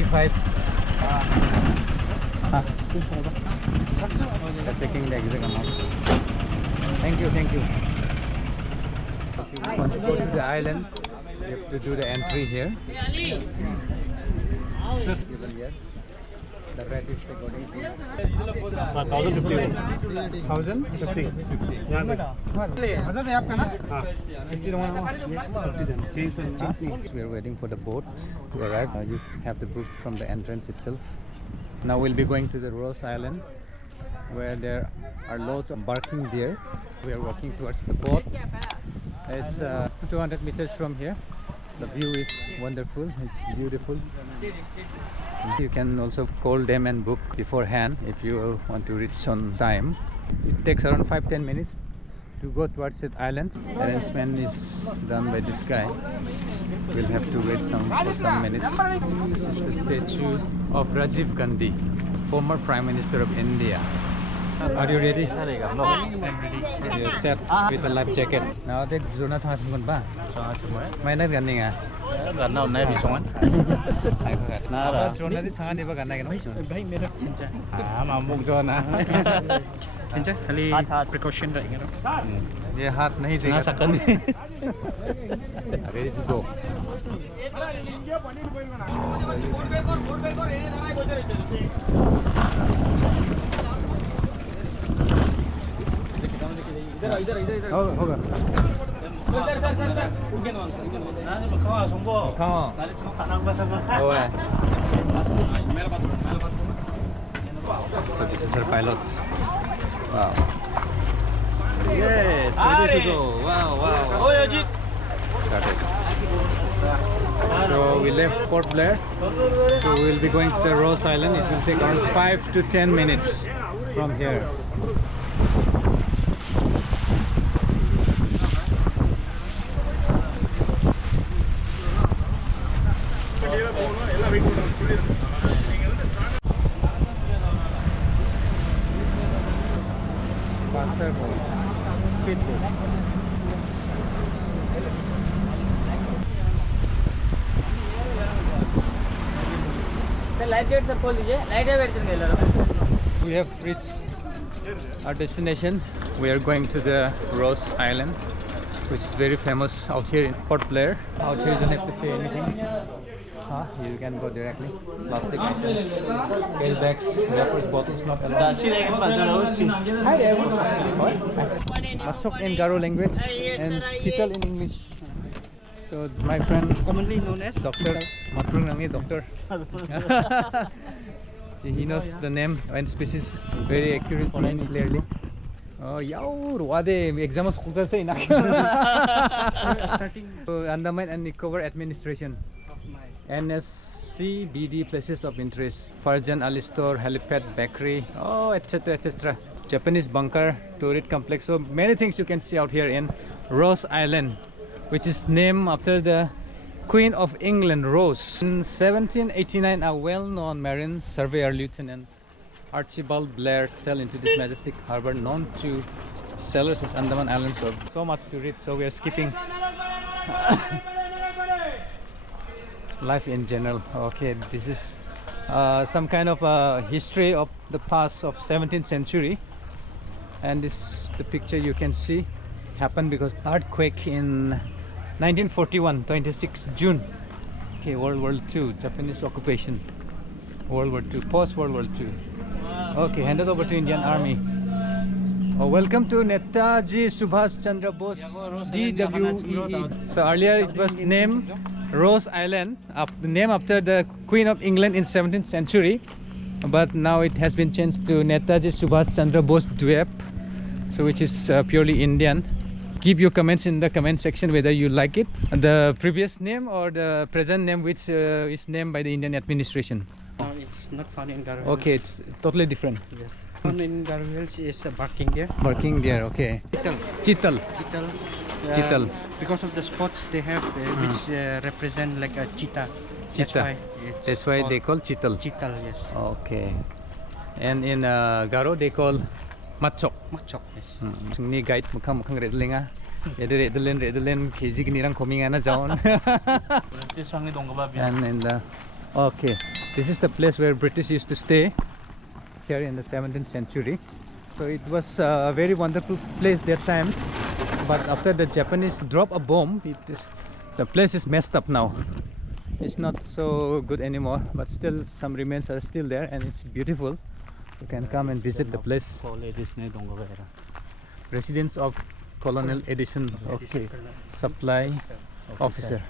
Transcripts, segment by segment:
25. Taking the exact amount. Thank you, thank you. Once you go to the island, you have to do the entry here. Given here. The rate is according to 1050 1,050. 1000 में आपका ना We are waiting for the boat to arrive. You have to book from the entrance itself. Now we'll be going to the Rose Island, where there are loads of barking deer. We are walking towards the boat. It's 200 meters from here. The view is wonderful. It's beautiful. You can also call them and book beforehand if you want to reach on time. It takes around 5-10 minutes to go towards that island. Arrangement is done by this guy. We'll have to wait for some minutes. This is the statue of Rajiv Gandhi, former Prime Minister of India. Are you ready? I'm ready. You're set with a life jacket. Now take drone thang sum ba. Mai na gan ninga. Gan na nai bi song. Na ba drone na thang ni ba gan na gan. Bhai mera chincha. Ha ma muk jo na. Chincha khali precaution रहेंगे ना. ये हाथ नहीं देगा. ना सकन. Ready to go. होगा So this is our pilot. Wow. Yes, ready to go. Wow. Started. So we left Port Blair. So we will be going to the Rose Island. It will take around 5 to 10 minutes from here. Faster boat, speed boat. We have reached our destination. We are going to the Rose Island, which is very famous out here in Port Blair. Out here you don't have to pay anything. You can go directly. Plastic items, carry bags, wrappers, bottles not allowed. Hi there. What? Machok in Garo language and Chital in English. So my friend, Commonly known as Doctor Matrung Nangi Doctor. He knows the name and species very accurately and clearly. Oh, yaur, wade exam is kuta say na. starting Andaman and Nicobar Administration. NSCBD places of interest. Farjan Ali Store, helipad, bakery, etc. etc. Japanese bunker, turret complex. So many things you can see out here in Rose Island, which is named after the Queen of England, Rose. In 1789, a well-known marine surveyor, Lieutenant Archibald Blair, sailed into this majestic harbor known to sailors as Andaman Islands. So much to read, so we are skipping life in general. Okay, this is some kind of history of the past of 17th century, and this the picture you can see happened because earthquake in 1941, 26 June. Okay, World War II, Japanese occupation, World War II, post World War II. Okay, handed over to Indian Army. Welcome to Netaji Subhash Chandra Bose, DWEE. So earlier it was named Rose Island, named after the Queen of England in 17th century, but now it has been changed to Netaji Subhash Chandra Bose Dweep, so which is purely Indian. Keep your comments in the comment section whether you like it, the previous name or the present name, which is named by the Indian administration. No, it's not found in Garo. Okay, it's totally different. Yes. Found in Garo Hills is barking deer. Barking deer, okay. Chital. Chital. Because of the spots they have, which represent like a cheetah. Cheetah. That's why they call Chital. Chital, yes. Okay. And in Garo they call Machok. Machok, yes. Ni guide mukhang redlinga. Redlen KG ni rang kominga na jaon. This one is And in the Okay, this is the place where British used to stay here in the 17th century. So it was a very wonderful place that time, but after the Japanese drop a bomb, the place is messed up now. It's not so good anymore, but still some remains are still there and it's beautiful. You can come and visit the place. Residence of Colonel Edison. Okay, supply officer.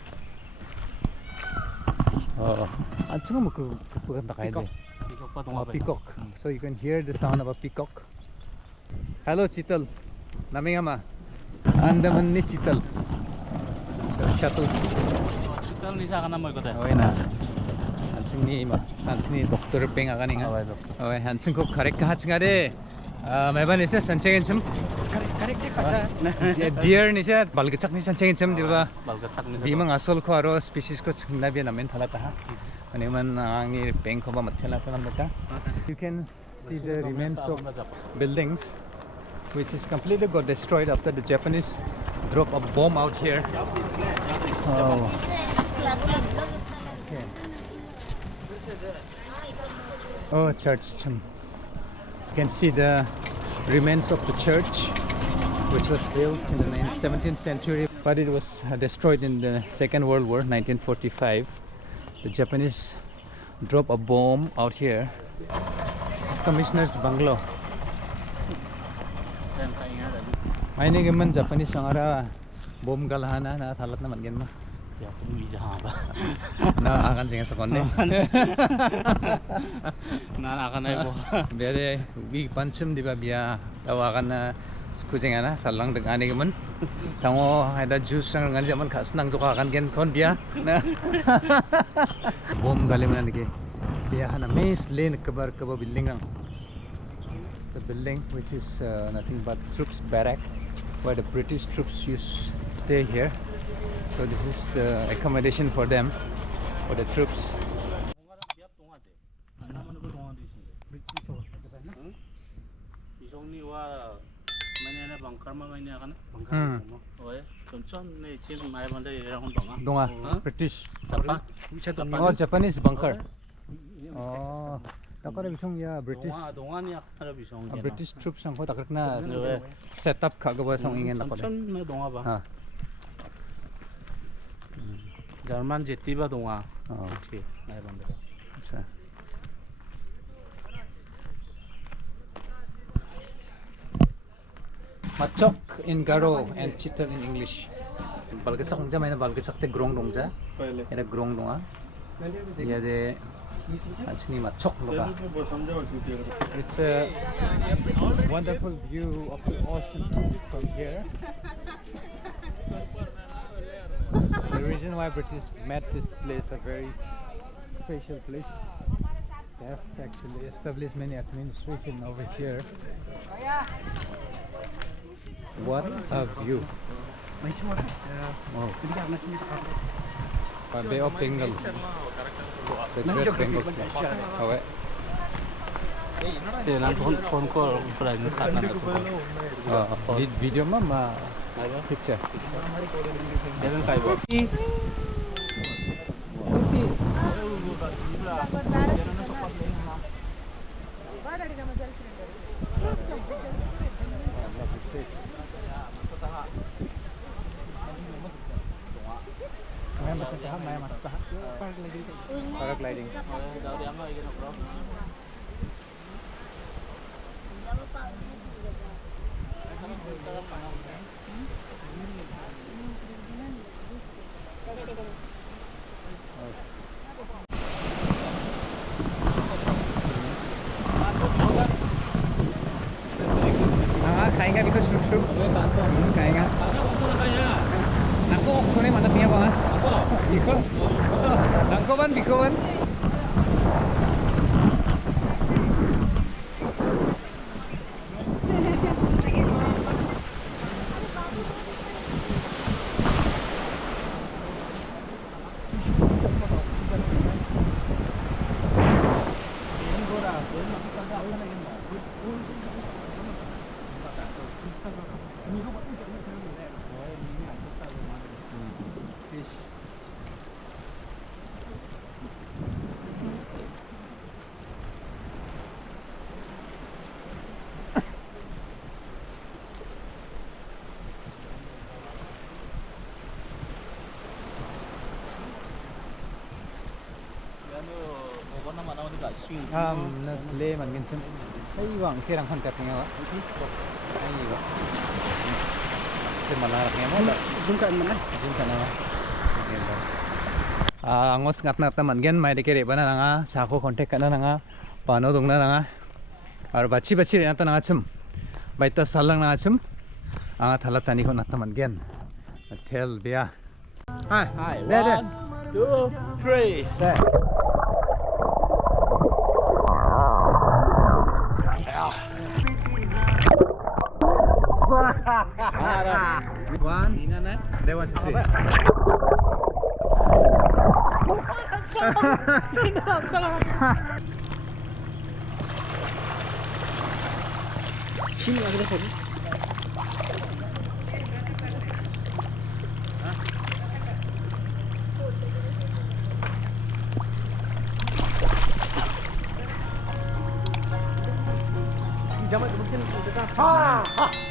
Peacock. So you can hear the sound of a peacock. Hello Chital. Namingama. Andaman ni Chital. Shuttle. Chital ni sa kana mo ko ta. Okay na. Hansing ni Dr. Peng aganing. Okay, hansing ko correct ka hatsingare. Meban isa sanchengin chum. Correct ka. Deer ni siya balgachak ni sanchengin chum di ba? Balgachak ni. Bimang asol ko aro species ko nabi namin thalata ha. Animan ang peng ko ba mathela pa namda. You can see the remains of buildings which is completely got destroyed after the Japanese drop a bomb out here. Oh. Okay. Oh, church. You can see the remains of the church which was built in the 17th century, but it was destroyed in the Second World War, 1945. The Japanese dropped a bomb out here. This is Commissioner's bungalow. May naman Japanese sangara bomb galhana na thalat naman gen ma. Ya pun bisa ba. Na akan singa sa konde. Na akan ay po. Bere big pancham di ba biya tawakan na kucing ana salang deg ane gemen. Tango ada juice sang ngan jaman khas nang joka kan gen kon biya. Na. Bom gale man dike. Biya hana mes lane kabar building ang. The building which is nothing but troops barrack where the British troops used to stay here. So this is the accommodation for them, for the troops. Donga, British. Oh, Japanese bunker. Oh, takare bisong ya British. British troops ang ko takrak na setup kagawa song ingen takore. Ha. Jerman jetiba donga. Okay, naik bandar. Acha. Machok in Garo and Chital in English. Balgachak ngja maina balgachak te grong dongja. Era grong donga. Ya de achni machok loga. It's a wonderful view of the ocean from here. The reason why British made this place a very special place, they have actually established many administration over here. What a view! Oh. Bay of Bengal, the Great Bengal Sea. Oh, wait. Video mama picture. Jangan kayak paragliding. Kayaknya bisa sup-sup. Kayaknya. Nako, sone mana tiya ba? Iko. Nako ban, biko ban. Fish. Nas le man gin sim. Ai wang kerang khan kat ngawa. Ai ni wa. Ke mana ngemo. Zoom kan mana? Zoom kan na. Angos ngat nat man gen mai de kere bana nga sa ko contact kana nga pano dong na nga. Ar bachi bachi na ta nga chum. Baita salang na chum. Anga thala tani ko nat man gen. Tel bia. Hi. There. 1, 2, 3. There. One, they want to see. Sini ada phone. Jangan macam dekat.